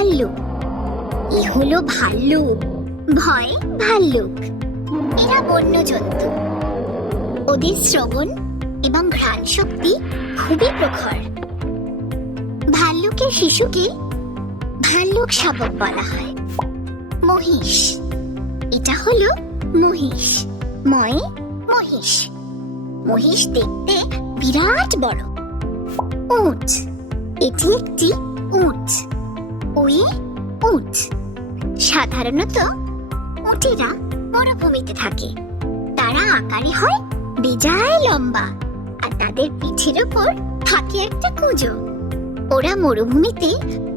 ভাল্লুক। এ হলো ভাল্লুক, ভয় ভাল্লুক। এরা বন্য জন্তু। ওদের শ্রবণ এবং ঘ্রাণ শক্তি খুবই প্রখর। ভাল্লুকের শিশুকে ভাল্লুক শাবক বলা হয়। মহিষ, এটা হলো মহিষ, ময়ে মহিষ। মহিষ দেখতে বিরাট বড়। উট, এটি একটি উট, ওয়ে উট। সাধারণত উটেরা মরুভূমিতে থাকে। তারা আকারে হয় বেজায় লম্বা, আর তাদের পিঠের উপর থাকে একটা কুঁজো। ওরা মরুভূমিতে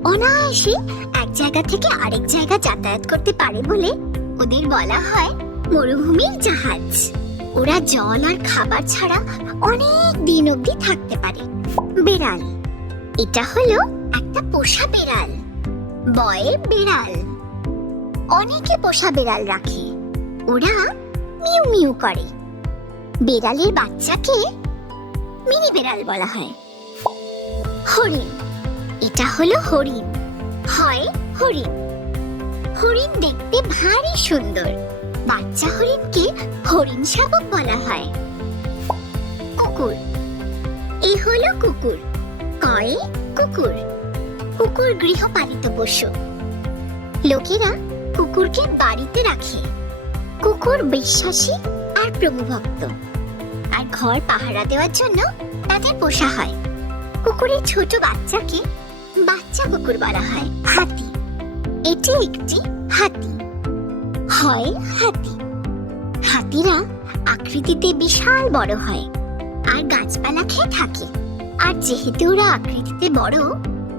অনায়াসে এক জায়গা থেকে আরেক জায়গা যাতায়াত করতে পারে বলে ওদের বলা হয় মরুভূমির জাহাজ। ওরা জল আর খাবার ছাড়া অনেক দিন অবধি থাকতে পারে। বেড়াল, এটা হলো একটা পোষা বিড়াল, বয়ে বিড়াল। অনেকে পোষা বিড়াল রাখে। ওরা মিউ মিউ করে। বিড়ালের বাচ্চাকে মিনি বিড়াল বলা হয়। হরিণ, এটা হলো হরিণ, হয় হরিণ। হরিণ দেখতে ভারী সুন্দর। বাচ্চা হরিণকে হরিণ শাবক বলা হয়। কুকুর, এ হলো কুকুর, কয়ে কুকুর। কুকুর গৃহপালিত পশু। লোকেরা কুকুরকে বাড়িতে রাখে। কুকুর বিশ্বাসী আর প্রভুভক্ত, আর ঘর পাহারা দেওয়ার জন্য তাদের পোষা হয়। কুকুরের ছোট বাচ্চাকে বাচ্চা কুকুর বলা হয়। হাতি, এটি একটি হাতি, হয় হাতি। হাতিরা আকৃতিতে বিশাল বড় হয় আর গাছপালা খেয়ে থাকে। আর যেহেতু ওরা আকৃতিতে বড়,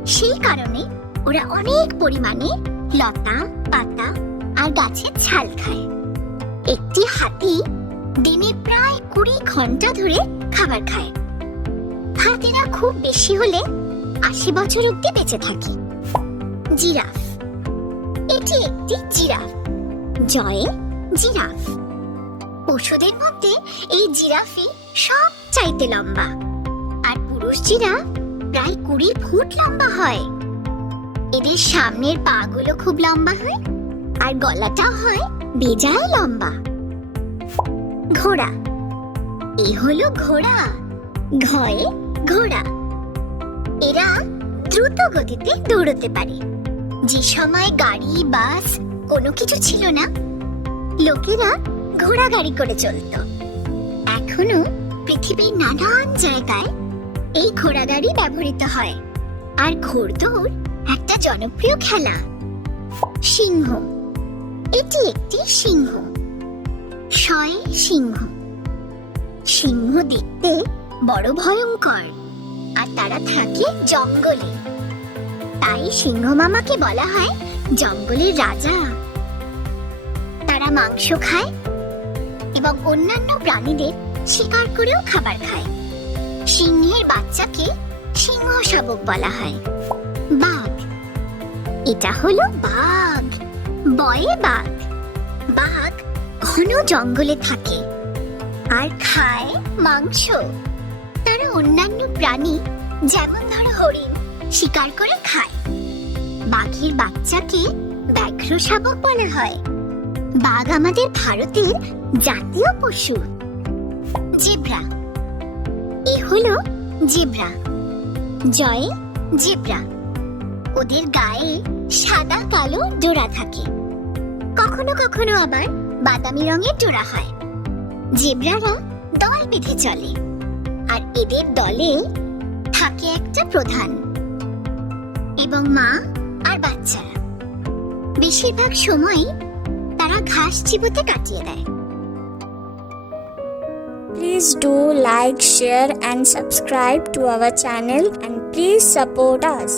সেই কারণে ওরা অনেক পরিমাণে লতা পাতা আর গাছের ছাল খায়। একটি হাতি দিনে প্রায় 20 ঘন্টা ধরে খাবার খায়। হাতিরা খুব বেশি হলে 80 বছর অবধি বেঁচে থাকে। জিরাফ, এটি একটি জিরাফ, জয়ে জিরাফ। পশুদের মধ্যে এই জিরাফই সব চাইতে লম্বা, আর পুরুষ জিরাফ প্রায় 20 ফুট লম্বা হয়। এদের সামনের পা গুলো খুব লম্বা হয়, আর গলাটা হয় বেজায় লম্বা। ঘোড়া, এ হলো ঘোড়া, ঘয়ে ঘোড়া। এরা দ্রুত গতিতে দৌড়তে পারে। যে সময় গাড়ি বাস কোনো কিছু ছিল না, লোকেরা ঘোড়া গাড়ি করে চলত। এখনো পৃথিবীর নানান জায়গায় এই ঘোড়া গাড়ি ব্যবহৃত হয়। আর ঘোড়দৌড় একটা জনপ্রিয় খেলা। সিংহ, এটি একটি সিংহ, শয়ে সিংহ। সিংহ দেখতে বড় ভয়ঙ্কর, আর তারা থাকে জঙ্গলে। তাই সিংহ মামাকে বলা হয় জঙ্গলের রাজা। তারা মাংস খায় এবং অন্যান্য প্রাণীদের শিকার করেও খাবার খায়। সিংহের বাচ্চাকে সিংহ শাবক বলা হয়। বাঘ, এটা হলো বাঘ, বয়ে বাঘ। বাঘ ঘন জঙ্গলে থাকে আর খায় মাংস। তারা অন্যান্য প্রাণী যেমন ধরো হরিণ শিকার করে খায়। বাঘের বাচ্চাকে ব্যাঘ্র শাবক বলা হয়। বাঘ আমাদের ভারতের জাতীয় পশু। জেব্রা, এ হলো জেব্রা, জয়ে জেব্রা। ওদের গায়ে সাদা কালো ডোরা থাকে, কখনো কখনো আবার বাদামি রঙের ডোরা হয়। জেব্রারা দল বেঁধে চলে, আর এদের দলে থাকে একটা প্রধান এবং মা আর বাচ্চারা। বেশিরভাগ সময় তারা ঘাস চিবোতে কাটিয়ে দেয়। Please do like, share and subscribe to our channel, and please support us.